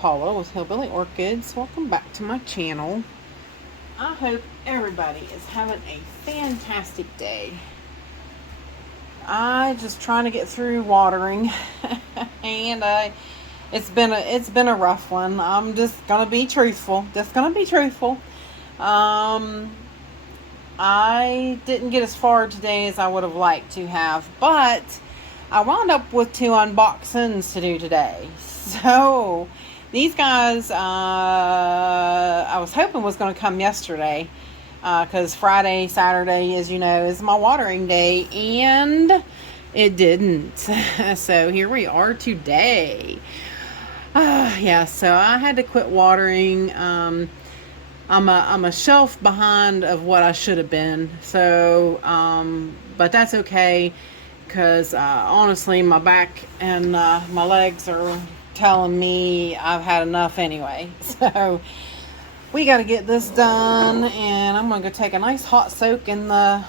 Paula with Hillbilly Orchids. Welcome back to my channel. I hope everybody is having a fantastic day. I just trying to get through watering and it's been a rough one. I'm just gonna be truthful. I didn't get as far today as I would have liked to have, but I wound up with 2 unboxings to do today. So these guys, I was hoping was going to come yesterday, because Friday, Saturday, as you know, is my watering day, and it didn't. So here we are today. Yeah, so I had to quit watering. I'm a shelf behind of what I should have been. So, but that's okay, because honestly, my back and my legs are telling me I've had enough anyway. So we got to get this done, and I'm going to go take a nice hot soak in the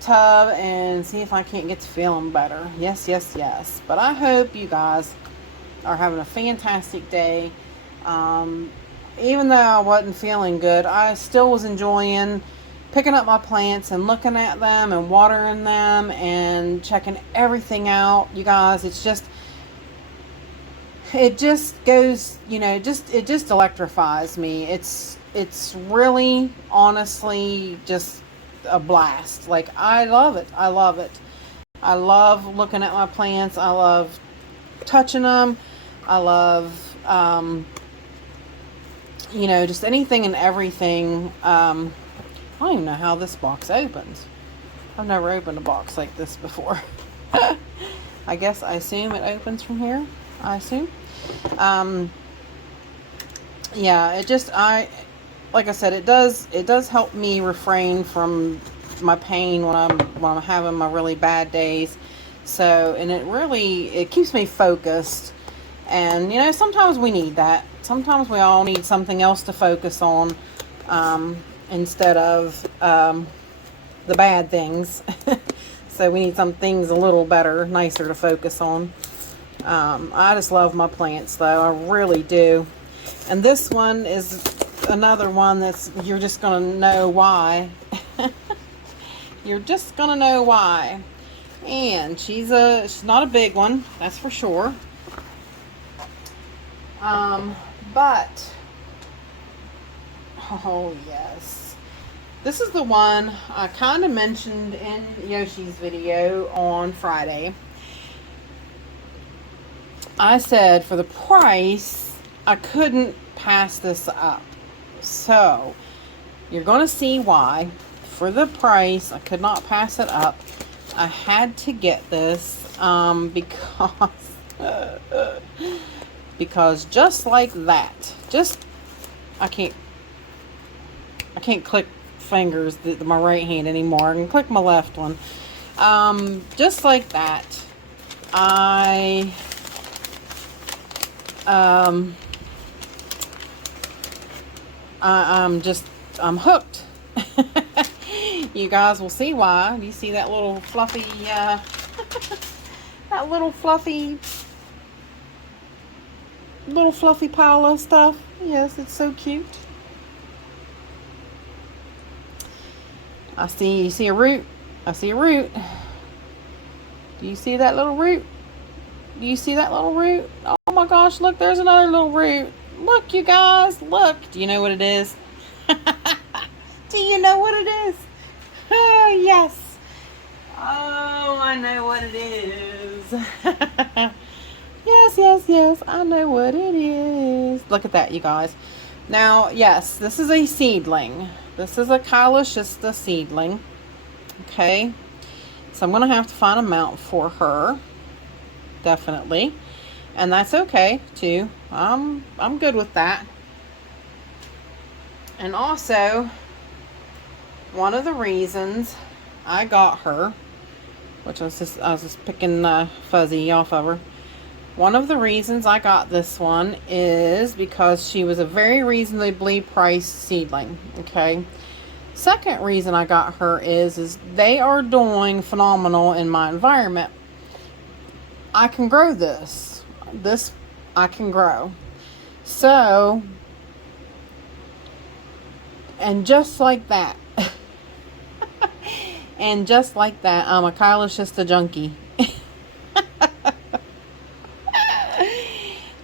tub and see if I can't get to feeling better. Yes. But I hope you guys are having a fantastic day. Even though I wasn't feeling good, I still was enjoying picking up my plants and looking at them and watering them and checking everything out. You guys, it just goes, it just electrifies me. It's really, honestly, just a blast. Like, I love it. I love looking at my plants. I love touching them. I love, just anything and everything. I don't even know how this box opens. I've never opened a box like this before. I assume it opens from here. Yeah, like I said, it does help me refrain from my pain when I'm having my really bad days. So, and it keeps me focused. And sometimes we need that. Sometimes we all need something else to focus on, instead of the bad things. So we need some things a little better, nicer to focus on. I just love my plants, though. I really do. And this one is another one you're just gonna know why. You're just gonna know why. And she's not a big one, that's for sure. But oh yes, this is the one I kind of mentioned in Yoshi's video on Friday. I said for the price, I couldn't pass this up. So you're going to see why. For the price, I could not pass it up. I had to get this because just like that, I can't click fingers my right hand anymore. I can click my left one. Just like that, I'm hooked. You guys will see why. You see that little fluffy, little fluffy pile of stuff? Yes, it's so cute. You see a root? I see a root. Do you see that little root? Oh my gosh, look, there's another little root. Look, you guys, look. Do you know what it is? Do you know what it is? Oh, yes. Oh, I know what it is. Yes, I know what it is. Look at that, you guys. Now, yes, this is a seedling. This is a Kyloschista seedling. Okay. So I'm going to have to find a mount for her. Definitely. And that's okay, too. I'm good with that. And also, one of the reasons I got her, which I was just picking Fuzzy off of her. One of the reasons I got this one is because she was a very reasonably priced seedling. Okay. Second reason I got her is they are doing phenomenal in my environment. I can grow this. I can grow. So, and just like that, and just like that, I'm a Kyloshista junkie.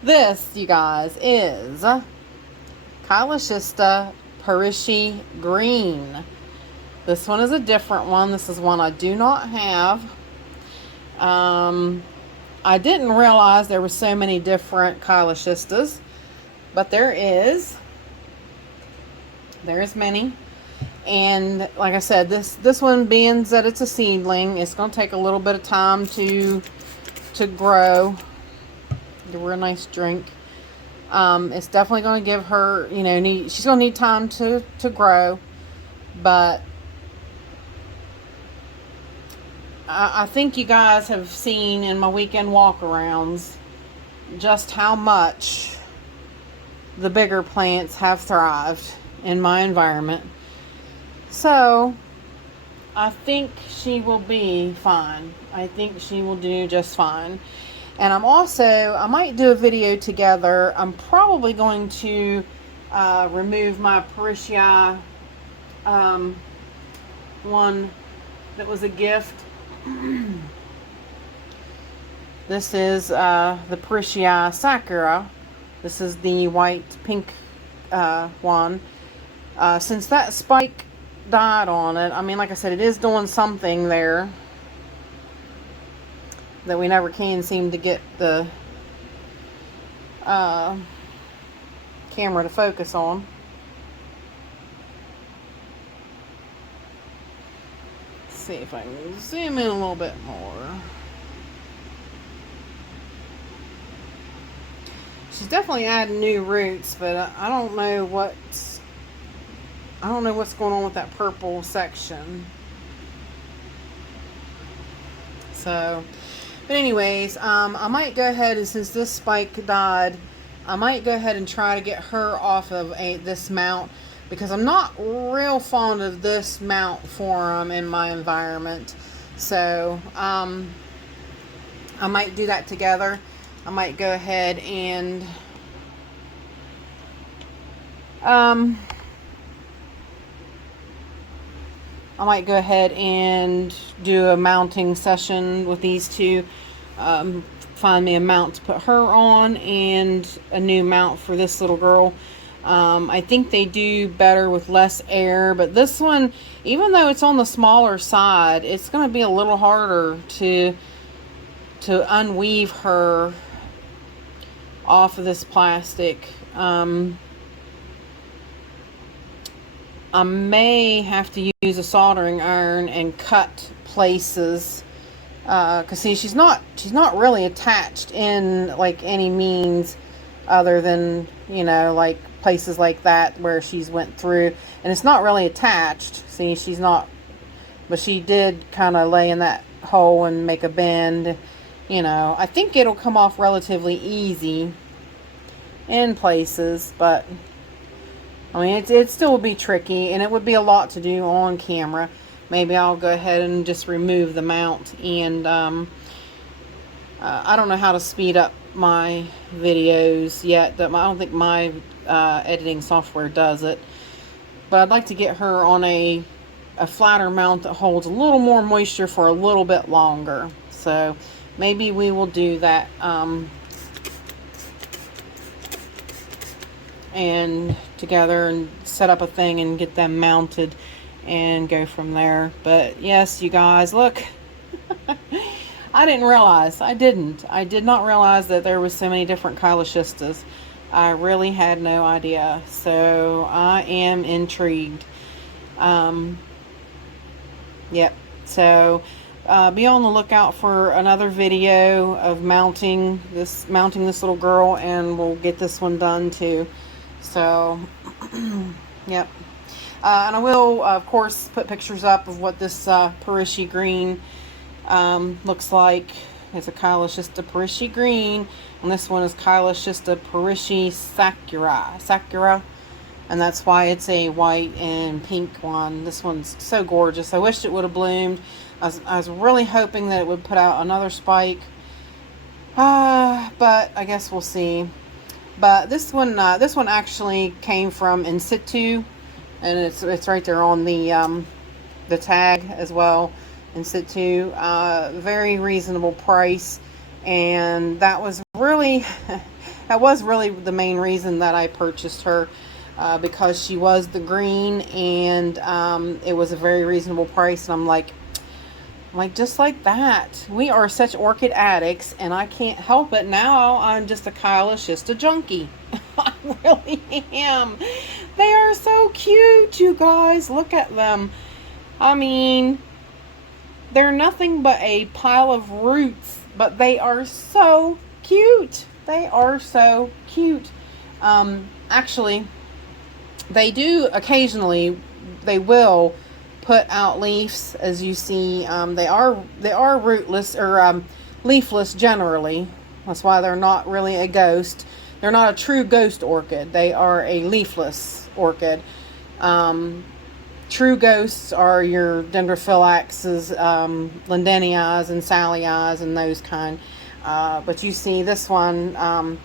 This, you guys, is Kyloshista Parishi Green. This one is a different one. This is one I do not have. I didn't realize there were so many different Kyloshistas, but there's many. And like I said, this one, being that it's a seedling, it's going to take a little bit of time to grow. Give her a nice drink. It's definitely going to give her, she's going to need time to grow, but I think you guys have seen in my weekend walk-arounds just how much the bigger plants have thrived in my environment. So I think she will be fine. I think she will do just fine. And I might do a video together. I'm probably going to remove my Parishii one that was a gift. This is the Parishii Sakura. This is the white pink one. Since that spike died on it, I mean, like I said, it is doing something there that we never can seem to get the camera to focus on. Let's see if I can zoom in a little bit more. She's definitely adding new roots, but I don't know what's going on with that purple section. So, but anyways, I might go ahead, and since this spike died, I might go ahead and try to get her off of this mount, because I'm not real fond of this mount for them in my environment. So, I might do that together. I might go ahead and do a mounting session with these two. Find me a mount to put her on and a new mount for this little girl. I think they do better with less air, but this one, even though it's on the smaller side, it's going to be a little harder to unweave her off of this plastic. I may have to use a soldering iron and cut places, cause see, she's not really attached in like any means other than, like places like that where she's went through, and it's not really attached. See, she's not, but she did kind of lay in that hole and make a bend. I think it'll come off relatively easy in places, but I mean, it still would be tricky, and it would be a lot to do on camera. Maybe I'll go ahead and just remove the mount, and I don't know how to speed up my videos yet. I don't think my editing software does it, but I'd like to get her on a flatter mount that holds a little more moisture for a little bit longer. So maybe we will do that, and together, and set up a thing and get them mounted and go from there. But yes, you guys, look. I did not realize that there was so many different Kyloshistas. I really had no idea. So I am intrigued. Yep. So be on the lookout for another video of mounting this little girl, and we'll get this one done too. So, yep. And I will, of course, put pictures up of what this Parishii green looks like. It's a Kyloshista Parishii green, and this one is Kyloshista Parishii Sakura, and that's why it's a white and pink one. This one's so gorgeous. I wished it would have bloomed. I was really hoping that it would put out another spike, but I guess we'll see. But this one actually came from In Situ, and it's right there on the tag as well. In Situ, very reasonable price, and that was really the main reason that I purchased her, because she was the green, and it was a very reasonable price, and I'm like, just like that. We are such orchid addicts, and I can't help it. Now I'm just a Kylashista junkie. I really am. They are so cute, you guys. Look at them. I mean, they're nothing but a pile of roots, but they are so cute. They are so cute. Actually, they do occasionally, they will put out leaves, as you see. They are rootless, or leafless generally. That's why they're not really a ghost. They're not a true ghost orchid. They are a leafless orchid. True ghosts are your Dendrophylaxes, Lindenias and Sallyias and those kind. But you see this one,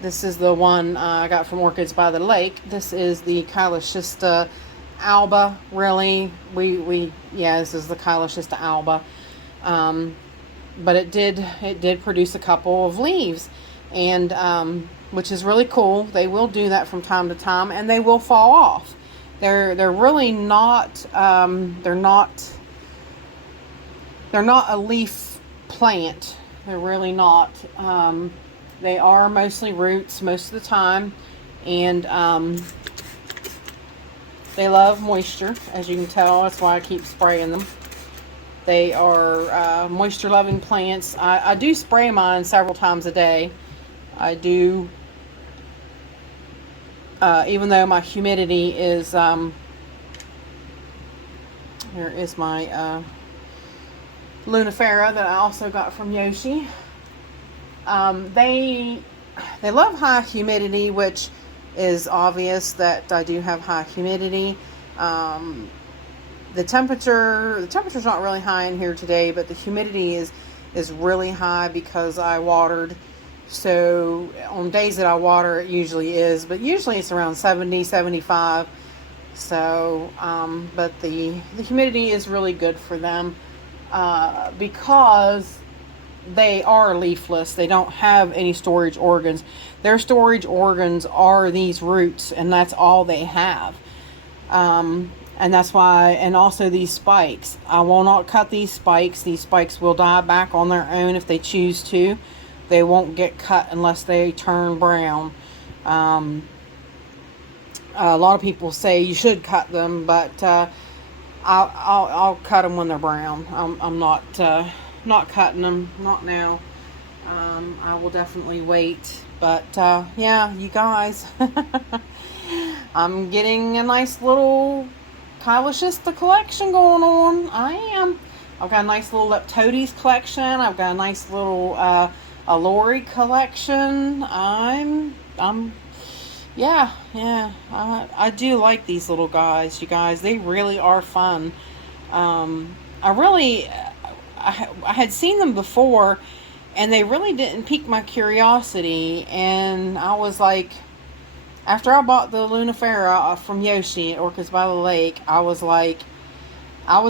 this is the one I got from Orchids by the Lake. This is the Kylashista alba, really. This is the Kylashista alba. But it did produce a couple of leaves, and which is really cool. They will do that from time to time, and they will fall off. They're really not they're not a leaf plant. They're really not. They are mostly roots most of the time, and they love moisture, as you can tell. That's why I keep spraying them. They are moisture loving plants. I do spray mine several times a day. I do, even though my humidity is, here is my Lunifera that I also got from Yoshi. They love high humidity, which is obvious that I do have high humidity. The temperature's not really high in here today, but the humidity is really high because I watered. So on days that I water, it usually is, but usually it's around 70, 75. So, but the humidity is really good for them, because they are leafless. They don't have any storage organs. Their storage organs are these roots, and that's all they have. And that's why, and also these spikes. I will not cut these spikes. These spikes will die back on their own if they choose to. They won't get cut unless they turn brown. A lot of people say you should cut them, but I'll cut them when they're brown. I'm not cutting them, not now. I will definitely wait. But yeah, you guys, I'm getting a nice little Kylashista collection going on. I am. I've got a nice little Leptodes collection. I've got a nice little Alori collection. Yeah. I do like these little guys, you guys. They really are fun. I had seen them before, and they really didn't pique my curiosity. And I was like, after I bought the Lunifera from Yoshi at Orchids by the Lake, I was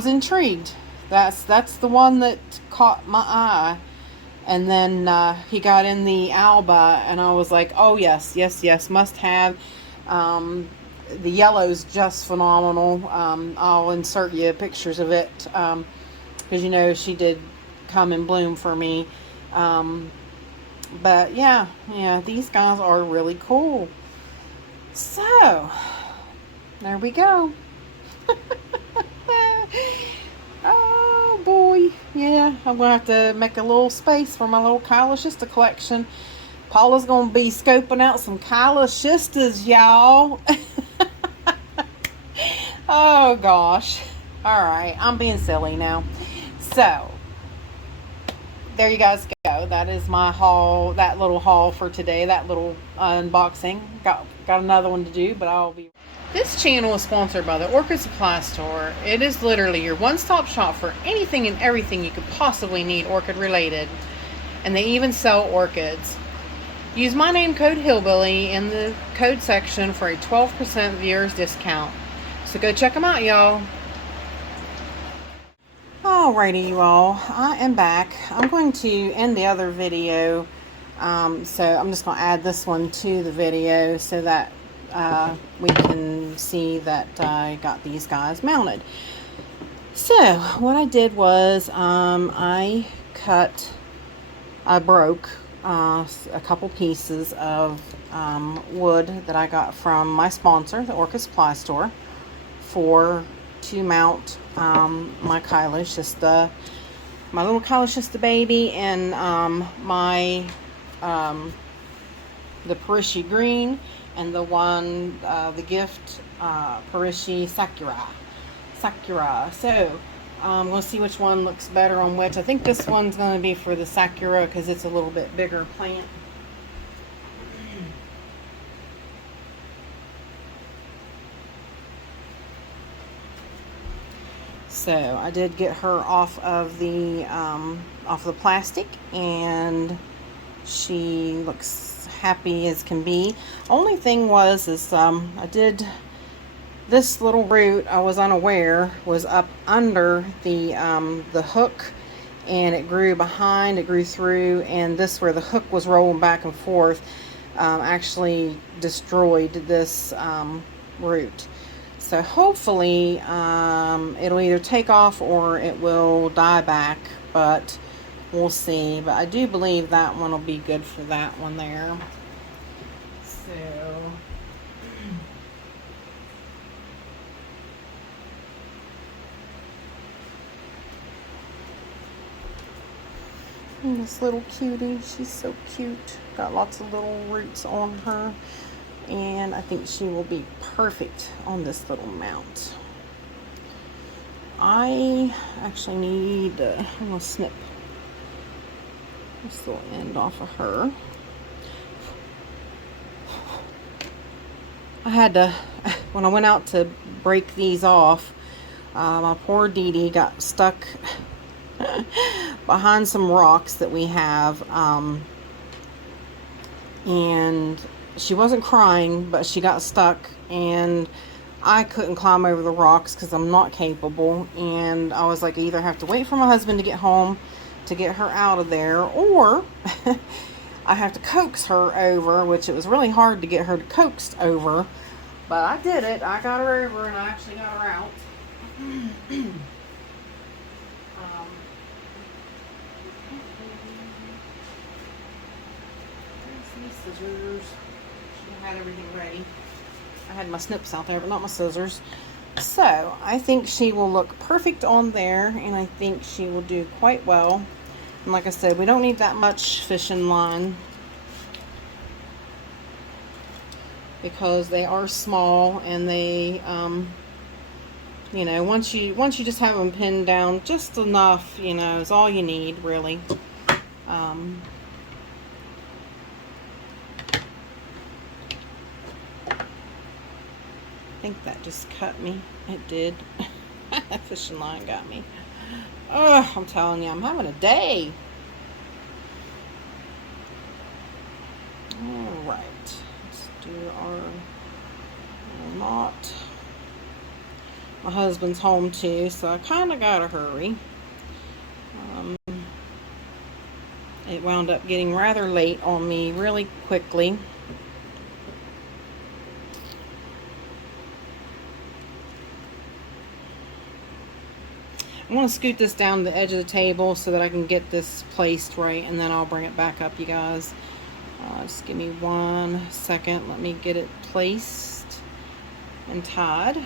intrigued. That's the one that caught my eye. And then he got in the Alba, and I was like, oh yes, must have. The yellow's just phenomenal. I'll insert you pictures of it, because you know she did come and bloom for me. But yeah, these guys are really cool. So there we go. Oh boy, yeah, I'm gonna have to make a little space for my little Kylashista collection. Paula's gonna be scoping out some Kylashistas, y'all. Oh gosh. Alright, I'm being silly now. So there you guys go. That is my haul, that little haul for today, that little unboxing. Got another one to do, but I'll be... This channel is sponsored by the Orchid Supply Store. It is literally your one-stop shop for anything and everything you could possibly need orchid related. And they even sell orchids. Use my name code Hillbilly in the code section for a 12% viewers discount. So go check them out, y'all. Alrighty, you all. I am back. I'm going to end the other video. So I'm just going to add this one to the video so that we can see that I got these guys mounted. So what I did was I broke a couple pieces of wood that I got from my sponsor, the Orchid Supply Store, to mount my Kyloshista, my little Kyloshista baby, and the Parishi Green, and the one, the gift Parishi Sakura. So I'm going to see which one looks better on which. I think this one's going to be for the Sakura because it's a little bit bigger plant. So I did get her off of the plastic, and she looks happy as can be. Only thing is I did this little root, I was unaware, was up under the hook, and it grew behind, it grew through, and this where the hook was rolling back and forth actually destroyed this root. So hopefully it'll either take off or it will die back, but we'll see. But I do believe that one will be good for that one there. So and this little cutie, she's so cute. Got lots of little roots on her, and I think she will be perfect on this little mount. I actually need I'm gonna snip this little end off of her. I had to, when I went out to break these off, my poor Dee Dee got stuck behind some rocks that we have, and she wasn't crying, but she got stuck, and I couldn't climb over the rocks because I'm not capable, and I was like, I either have to wait for my husband to get home to get her out of there, or I have to coax her over, which it was really hard to get her coaxed over, but I did it. I got her over, and I actually got her out. Scissors. I had everything ready. I had my snips out there, but not my scissors. So I think she will look perfect on there, and I think she will do quite well. And like I said, we don't need that much fishing line because they are small, and they you know, once you just have them pinned down just enough, you know, is all you need, really. I think that just cut me. It did. That fishing line got me. Oh, I'm telling you, I'm having a day. Alright, let's do our knot. My husband's home too, so I kind of gotta hurry. It wound up getting rather late on me really quickly. I'm going to scoot this down the edge of the table so that I can get this placed right, and then I'll bring it back up, you guys. Just give me 1 second. Let me get it placed and tied.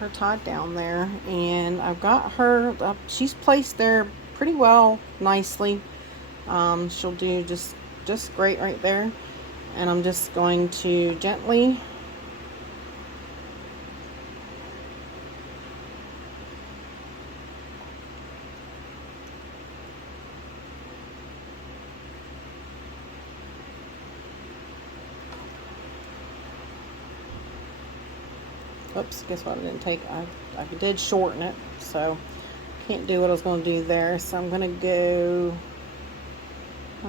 Her tied down there, and I've got her she's placed there pretty well, nicely. She'll do just great right there, and I'm just going to gently Oops, guess what I didn't take? I did shorten it, so can't do what I was going to do there. So I'm going to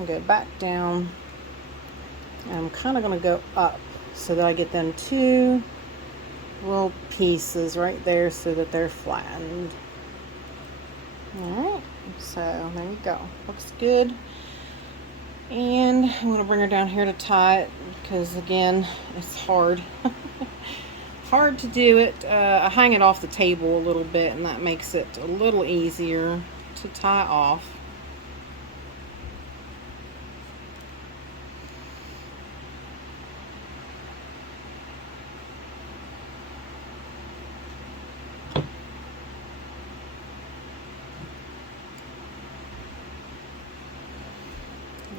go back down, and I'm kind of going to go up so that I get them two little pieces right there so that they're flattened. Alright, so there you go. Looks good. And I'm going to bring her down here to tie it because, again, it's hard. Hard to do it. I hang it off the table a little bit, and that makes it a little easier to tie off.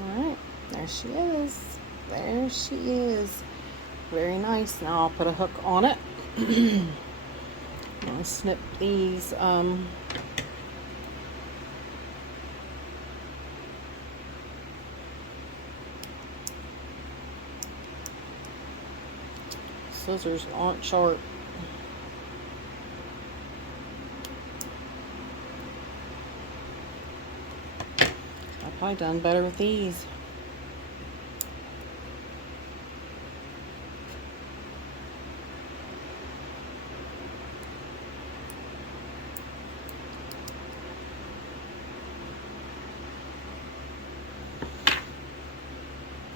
Alright, there she is. There she is. Very nice. Now I'll put a hook on it. I'm going to snip these scissors aren't sharp. I've probably done better with these.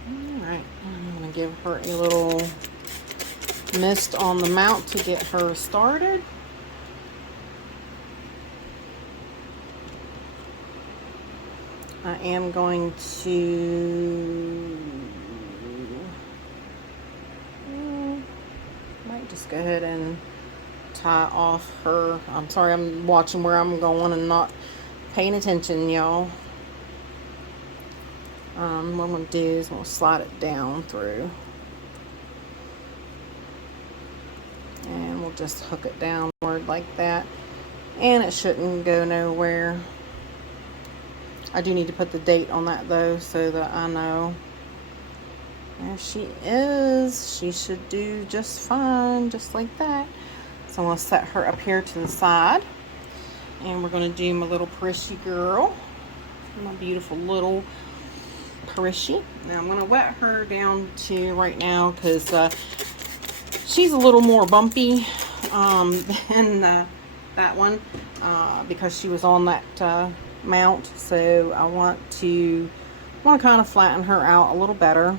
Alright, I'm going to give her a little mist on the mount to get her started. I am going to might just go ahead and tie off her. I'm sorry, I'm watching where I'm going and not paying attention, y'all. What I'm going to do is I'm going to slide it down through. And we'll just hook it downward like that. And it shouldn't go nowhere. I do need to put the date on that though so that I know. There she is. She should do just fine, just like that. So I'm going to set her up here to the side. And we're going to do my little Parishy girl. My beautiful little Parishy. Now I'm going to wet her down to right now because she's a little more bumpy than that one because she was on that mount. So I want to kind of flatten her out a little better.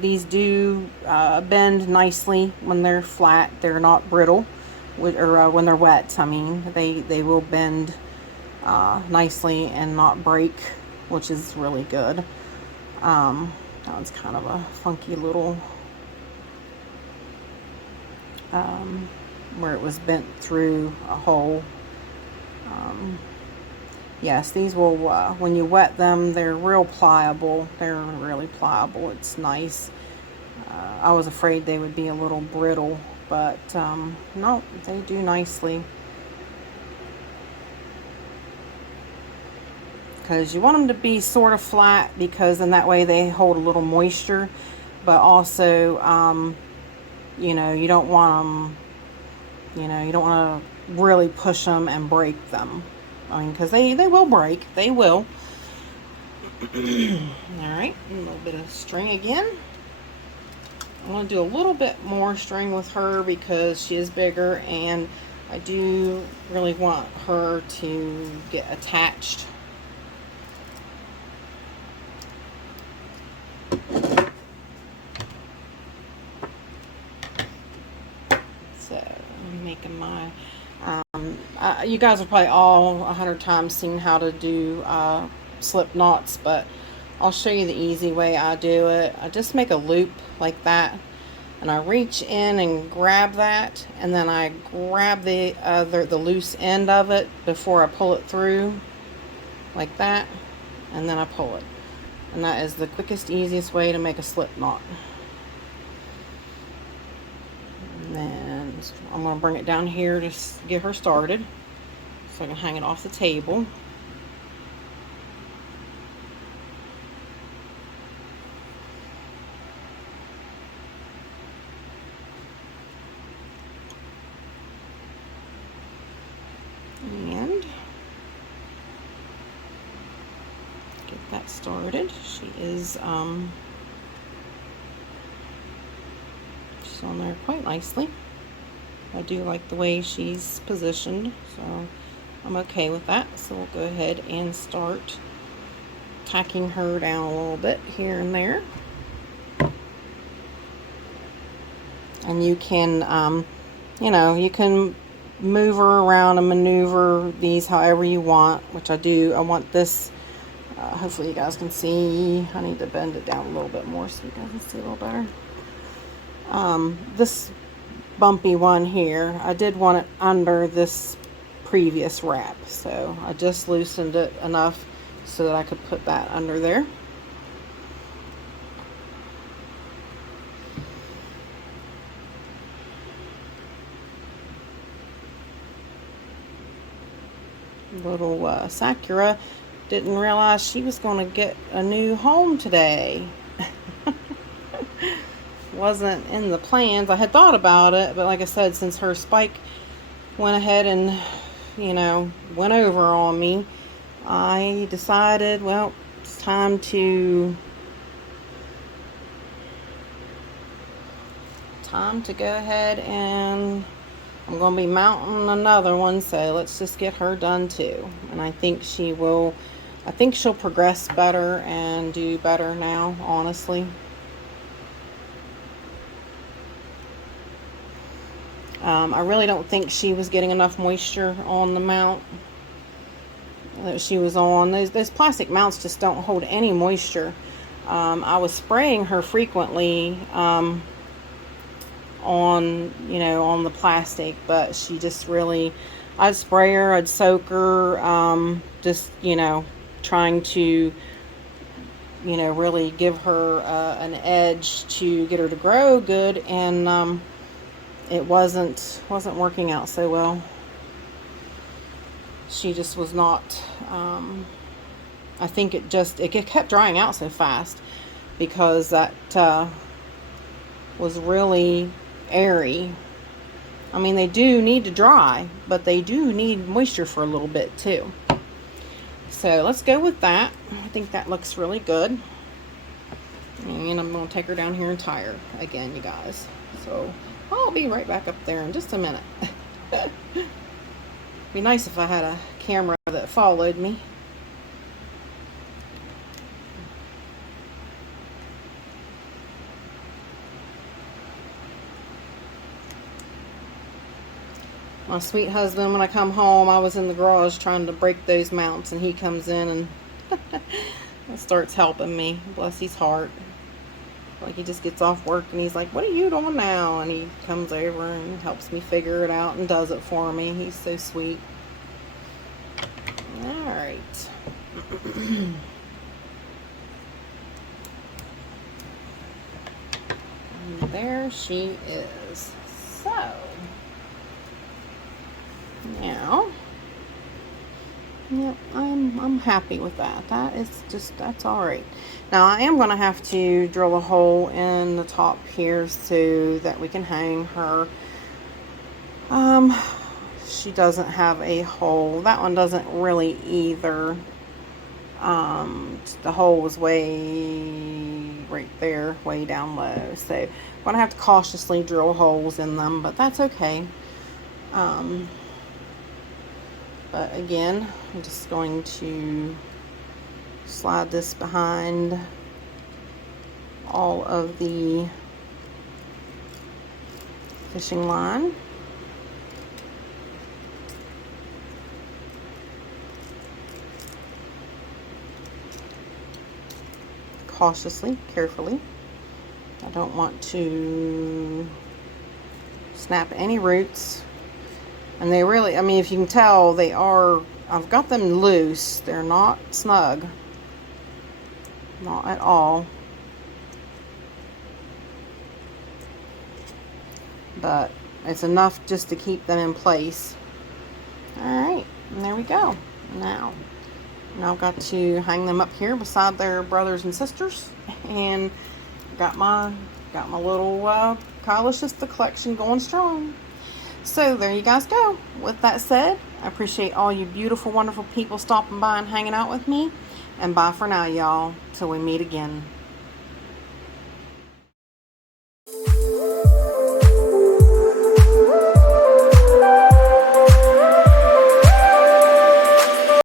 These do bend nicely when they're flat. They're not brittle, or when they're wet. I mean, they will bend nicely and not break, which is really good. That one's kind of a funky little where it was bent through a hole. Yes, these will, when you wet them, they're real pliable. They're really pliable. It's nice. I was afraid they would be a little brittle, but no, they do nicely. Because you want them to be sort of flat, because in that way they hold a little moisture, but also, you know, you don't want them, you know, you don't want to really push them and break them. I mean, because they will break. They will. Alright, a little bit of string again. I want to do a little bit more string with her because she is bigger, and I do really want her to get attached. So, I'm making my... you guys have probably all 100 times seen how to do slip knots, but I'll show you the easy way I do it. I just make a loop like that, and I reach in and grab that, and then I grab the loose end of it before I pull it through like that, and then I pull it. And that is the quickest, easiest way to make a slip knot. And then I'm going to bring it down here to get her started, so I can hang it off the table. started. She is she's on there quite nicely. I do like the way she's positioned, so I'm okay with that. So we'll go ahead and start tacking her down a little bit here and there. And you can, you know, you can move her around and maneuver these however you want, which I do. I want this, hopefully you guys can see. I need to bend it down a little bit more so you guys can see a little better. This bumpy one here, I did want it under this previous wrap, so I just loosened it enough so that I could put that under there. Little Sakura didn't realize she was going to get a new home today. Wasn't in the plans. I had thought about it, but like I said, since her spike went ahead and, you know, went over on me, I decided, well, it's time to go ahead, and I'm going to be mounting another one, so let's just get her done too. And I think she'll progress better and do better now, honestly. I really don't think she was getting enough moisture on the mount that she was on. Those plastic mounts just don't hold any moisture. I was spraying her frequently on, you know, on the plastic, but she just really, I'd spray her, I'd soak her, just, you know, trying to, you know, really give her an edge to get her to grow good, and it wasn't working out so well. She just was not, I think it kept drying out so fast because that was really airy. I mean, they do need to dry, but they do need moisture for a little bit too. So let's go with that. I think that looks really good. And I'm going to take her down here and tie her again, you guys. So I'll be right back up there in just a minute. Be nice if I had a camera that followed me. My sweet husband, when I come home, I was in the garage trying to break those mounts, and he comes in and starts helping me. Bless his heart. Like, he just gets off work and he's like, "What are you doing now?" And he comes over and helps me figure it out and does it for me. He's so sweet. Alright. And there she is. So, now, yep, I'm happy with that. That's alright. Now I am going to have to drill a hole in the top here so that we can hang her. She doesn't have a hole. That one doesn't really either. The hole was way right there, way down low. So I'm going to have to cautiously drill holes in them, but that's okay. But again, I'm just going to slide this behind all of the fishing line. Cautiously, carefully. I don't want to snap any roots. And they really, I mean, if you can tell, they are, I've got them loose. They're not snug. Not at all. But it's enough just to keep them in place. Alright, and there we go. Now I've got to hang them up here beside their brothers and sisters. And got my little Calycista collection going strong. So there you guys go. With that said, I appreciate all you beautiful, wonderful people stopping by and hanging out with me. And bye for now, y'all. Till we meet again.